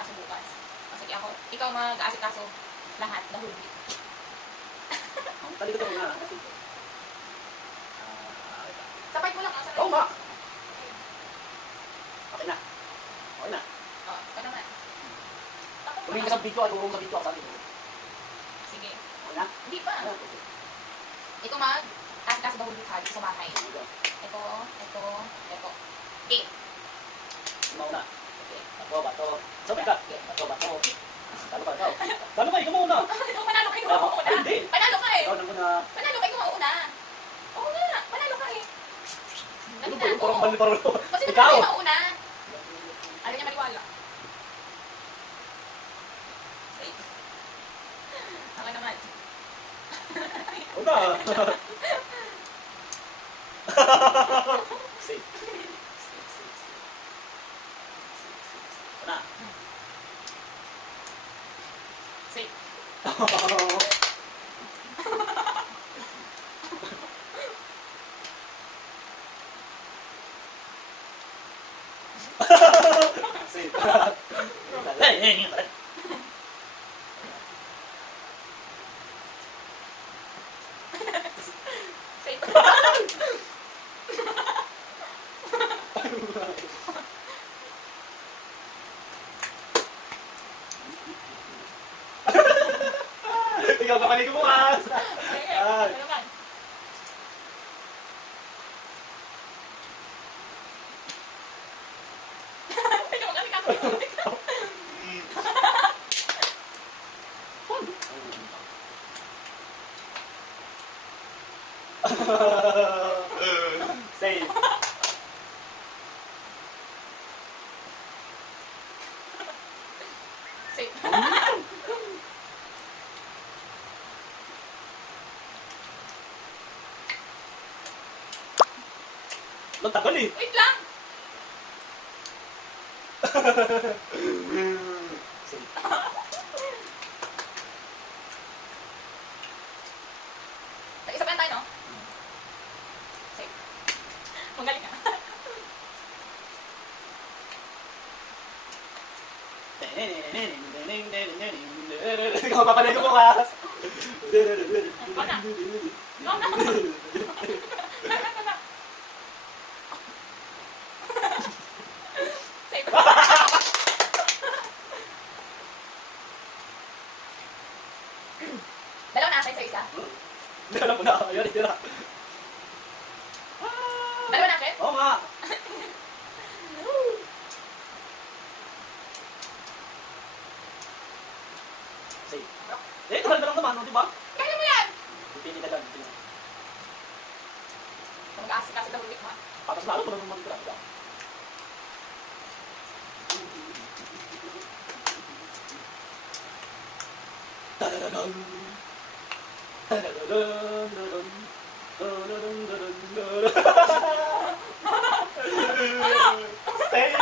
mag-aasikaso bukas. O, sige ako. Ikaw mag-aasikaso lahat. The whole week. Talikod ako na. Sabay mo lang. Sabay Oo nga. Okay na. Okay na. O, ikaw naman. Ako Tumingin ka sa video at urong sa video ako sa akin. Sige. Okay na? Hindi pa. Ito mag-aasikaso the whole week ha. Dito sa bahay. Ito. Okay. Mauna. Okay. Bato. Sabay ka. Bato. Talo ka, ikaw. Talo ka, ikaw mauna. Ikaw panalo ka. Ikaw mauna. Ay, hindi. Panalo ka eh. Ikaw na muna. Panalo ka. Ikaw mauna. Oo nga. Panalo ka eh. Ano Dali ba na. yun? Parang Oo. bali parang Kasi ikaw. naman kayo mauna. Ayaw niya maniwala. Safe. Ako naman. Una. Safe. Una. Safe. Safe. Hey. Safe. Ikaw ka panig bukas. Okay. Ay. Ano naman? Ikaw mag-aasikaso. Safe. Safe. Ang tagal eh. Wait lang. Safe. Isa pa yan tayo, no? Safe. Magaling ka. Ikaw papanig ko bukas. Ikaw na. Ikaw na. Safe. Dalawa na sa isa. Alam mo na. Ayun, tira. Dalawa na akin? Oo nga. Safe. Eh, tagal na lang naman, di ba? Kaya mo yan! Pipili ka lang. Mag-aasikaso daw ulit ha. Patas lalo ko naman magkira. Diba? Tadadadam. Tadadadadadadam. Safe.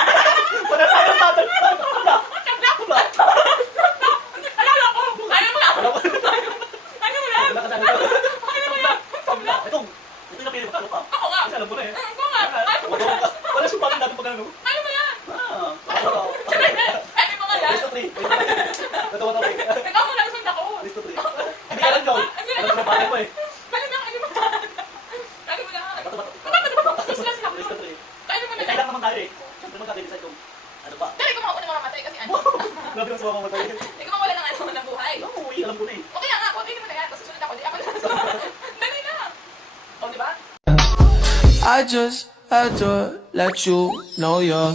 Wala tayo natin. Alala ko! Kaya mo yan! Wala ko. Kaya mo yan! Wala ka sa akin. Ito yung napili mo. Ano pa? Ako nga! Kasi alam mo na eh. Ako nga! Wala sumpalan natin pag ano. Kaya mo yan! Ah. Kaya mo nga yan! List of 3. Natawa na ako. Ikaw mo lang sunda ko! List of 3. Hindi ka lang yun. Alam ko na pala mo eh. Kaya mo yan! Kaya mo yan! Kaya mo yan! Bato. List lang List of 3. Kaya mo Eh, na yan! kailangan naman tayo eh. Siyempre magkaka-decide kung ano ba. Dali ko makauna mamamatay kasi ano? Grabe lang sa mga matay. Hindi ko mawala ng ano ng buhay. Oo, alam ko na eh. Okay nga, konti mo na yan. Tapos susunod ako. Di ako na. Dali na! O, di ba? I just had to let you know you're